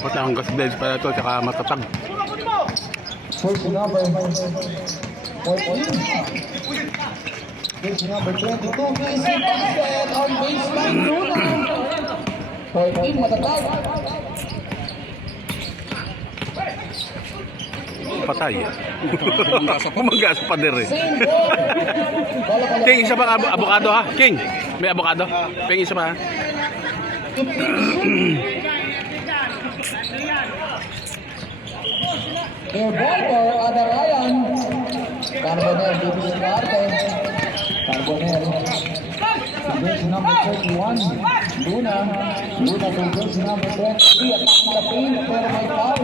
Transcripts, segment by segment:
Batangas Blades pala ito, tsaka matatag. First number 14. First number 22. Easy basket on baseline. Luna. 14 matatag. Patay. Umangga sa pader eh. Same ball. King, isa pa abokado ha? King, may abokado? King, isa pa ha? Air ball for Adarayan. Carbonell, Bibis Duarte. Carbonell. Jersey number 31. Luna. Luna to jersey number 23. Attacking the paint pero may foul.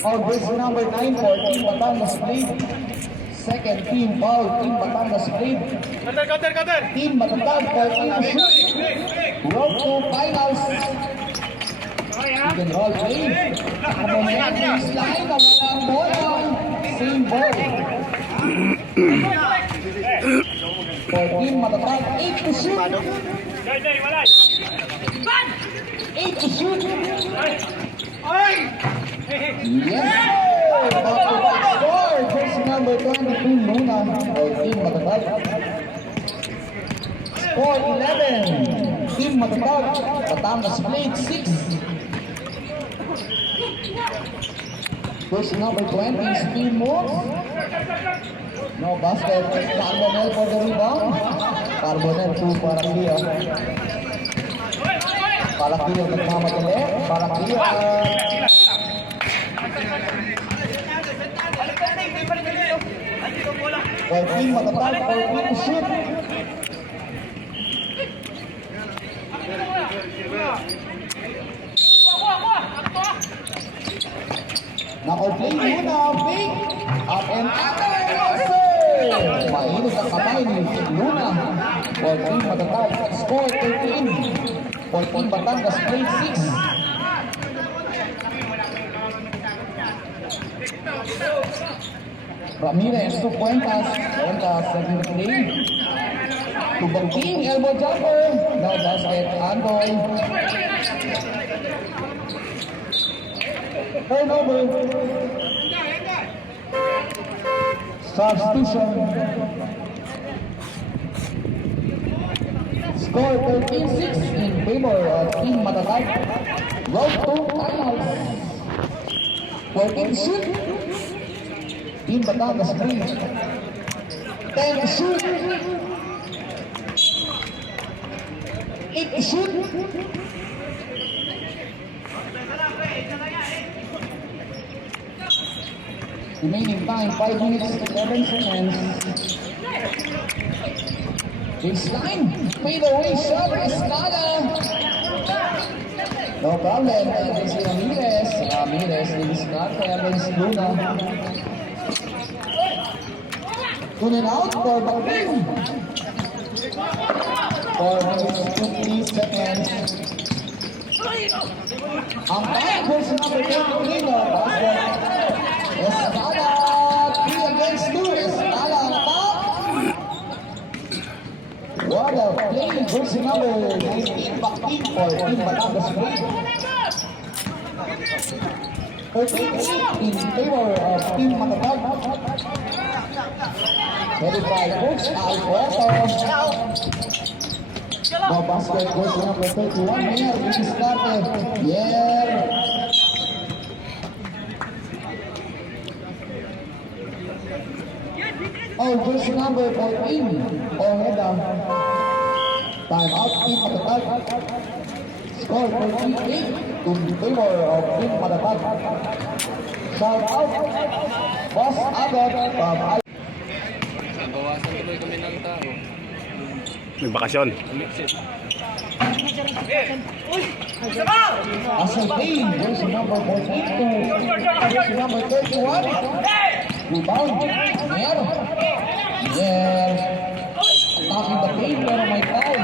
Foul jersey number 9 for Team Batangas Blade. Second team foul, Team Batangas Blade. Team Matatag for team shoot. Road to finals. You can roll play. Carbonell baseline. Nawalang bola. Same ball. For Team Matatag, 8 to shoot. 8 to shoot. Yes! Back-to-back score. Jersey number 22, Luna. For Team Matatag. Score 11. Team Matatag. Batangas Blade 6. Jersey number 20, speed move. No basket. Carbonell for the rebound. Carbonell 2 para Kia. Para Kia nagmamadali. Para Kia. For Team Matatag, for Team to shoot. Naka-play muna, Big. Up and mainit ang kamay ni Luna. For Team Matatag, score 13. For Team Batangas, play 6. Ramirez to Puentas. Puentas second play. To Bangking, elbow jumper. No basket, Andoy. Turnover. Substitution. Score 13-6 in favor of Team Matatag. Road to finals. 14 shoot. Team Batangas free. 10 to shoot. 8 to shoot. Remaining time 5 minutes 11 seconds. Baseline. Fade away shot. Escala. No problem. Against Ramirez. Ramirez is not against Luna. In and out for Bangking. 4 minutes 50 seconds. Ang back version number 23 na basket. Escala, 3 against 2. Escala ang top. What a play, version number 19. Bangking for Team Batangas Blade. 13-8 in favor of Team Matatag. Headed by Coach Alberto. No basket goes to number 31. Mayer, this is started. Yeah. Oh, verse number 14. Ojeda. Time out, Team Matatag. Score 48 in favor of Team Matatag. Shout out, Boss Agot from Bawasan tuloy kami ng tao. Nagbakasyon. Asal Payne, jersey number 42, jersey number 31. Rebound, Nair. Nair. Attacking the paint pero may foul.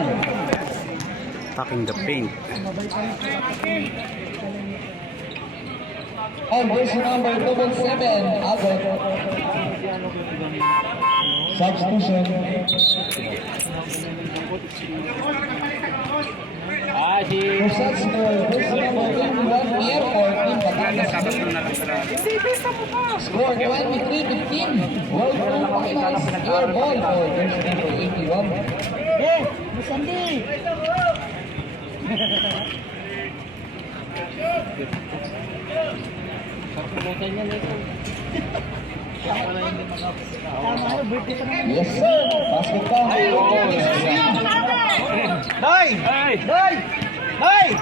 Attacking the paint. And jersey number 77, Agot. Substitution. Two sets for jersey number 21, Pierre for Team Batangas Blade. Score 23-15. World Tour Finals, air ball for jersey number 81. Yes, sir. Basketball. Day! Day! Day!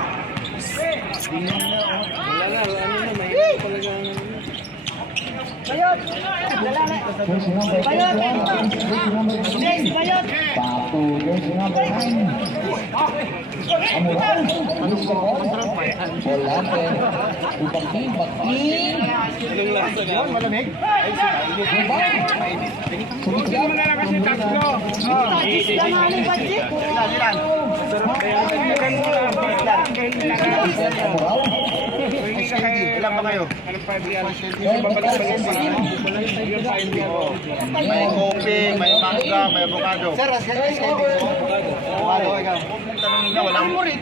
Jersey number 21 against jersey number 16. Papu, jersey number 9. Amuran, use the ball. Volante. Ubaking, baking. Malamig? Sumigyan. Ilan ba kayo? May kopi, may mangga, may avocado. Sir, avocado ikaw. Tanongin niya,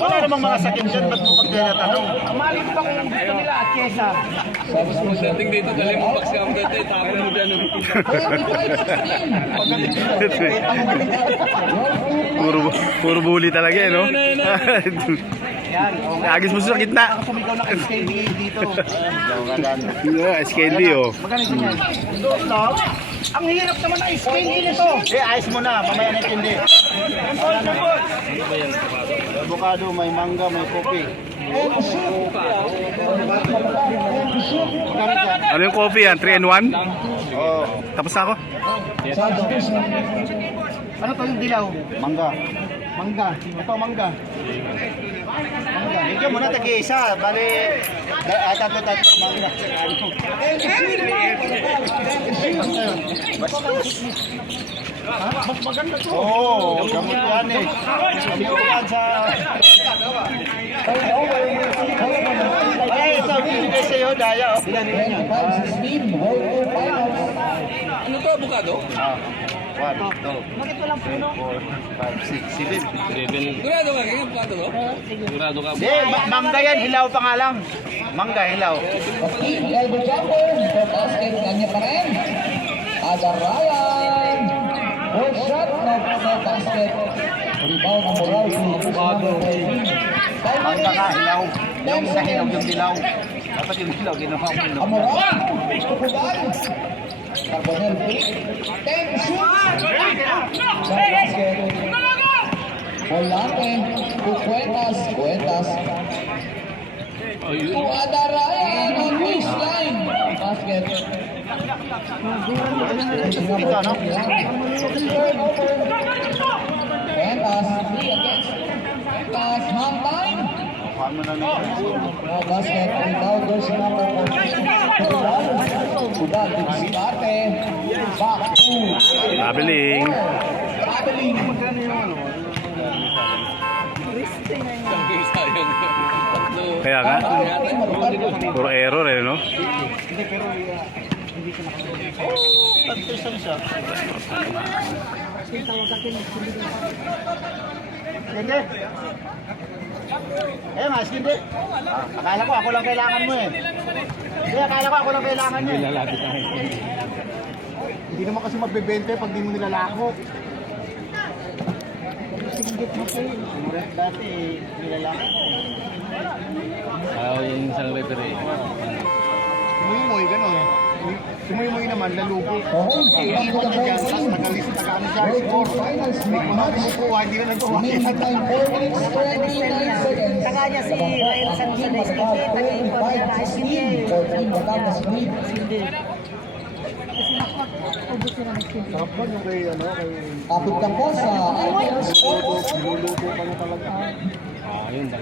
wala namang mga sakit dyan, ba't mo pag tinatanong? Malip pa kung gusto nila at kesa. Dating dito, dali mo baksa ang dito, tapon mo dyan. Puro bully talaga eh, no? Agis mo sa gitna. Sumigaw na kay SKD dito. Yeah, Skelly, oh. Magkano ito yan? Ang hirap naman ang SKD nito. Ayos mo na, mamaya na hindi. Avocado, may mangga, may kopi. Ano yung coffee yan? 3 and 1? Oh. Tapos na ako? Ano to yung dilaw? Mangga. Mangga. Ito mangga. Mangga. Ikaw muna tag-iisa. Bali, tatlo mangga. Mas maganda to. Oo, gamot yan eh. Sabi ko yan sa... Ay, sabi ko sa'yo, daya. 25-16, World Tour Finals. Ano to, avocado? 1, 2, 3, 4, 5, 6, 7. Sigurado ka, kaya avocado to? Sigurado ka. Hindi, mangga yan, hilaw pa nga lang. Mangga, hilaw. Team elbow jumper for basket, kanya pa rin. Ada Ryan. First shot na basket. Rebound ang moral si Avocado. Mangga ka, hilaw. Yung sa hilaw, yung dilaw. Dapat yung dilaw, ginawa mo yung Amoran. Kupugan. Carbonel pick. 10 shoot. Sa basket. Volante. Cuentas. To Ada Ryan on baseline. Basket. Ito, no? Cuentas. 3 against. Cuentas. Half time. Paano na na? Basket. Rebound goes number 14. Sudah diskarte. Back to. Traveling. Traveling. Sayang. Tatlo. Kaya nga, puro error eh, no? Tatlo isang siya. Hindi. Eh, mas hindi. Akala ko ako lang kailangan mo eh. Hindi, akala ko ako lang kailangan mo eh. Hindi naman kasi magbebente pag di mo nilalako. Dati, nilalako ko. Yung isang referee. Sumuy-muy, gano'n. Sumuy-muy naman, lalubo. Okay, Iikot na dyan, tapos magalis, tagaan siya, World Tour score. Finals Hindi ko na match. kumukuha, hindi na nagkuha. Remaining time 4 minutes 29 seconds. Saka niya si Rael San Jose na Escape, taga-inform niya na 5-16 for Team Batangas Lead. Sarap ba yung kay, ano, kay... Kapit ka po sa IPL Sports. Lulubo ka na talaga.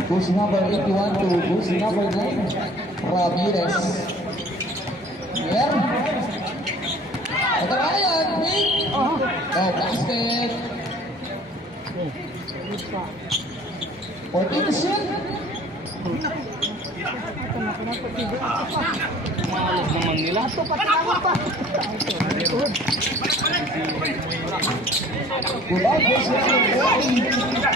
Goose number 81 to goose number 9. Ramirez. Here. Ada Ryan. Big. Oh, basket. 14 to shoot. Malas naman nila. Good ball, goose number 20.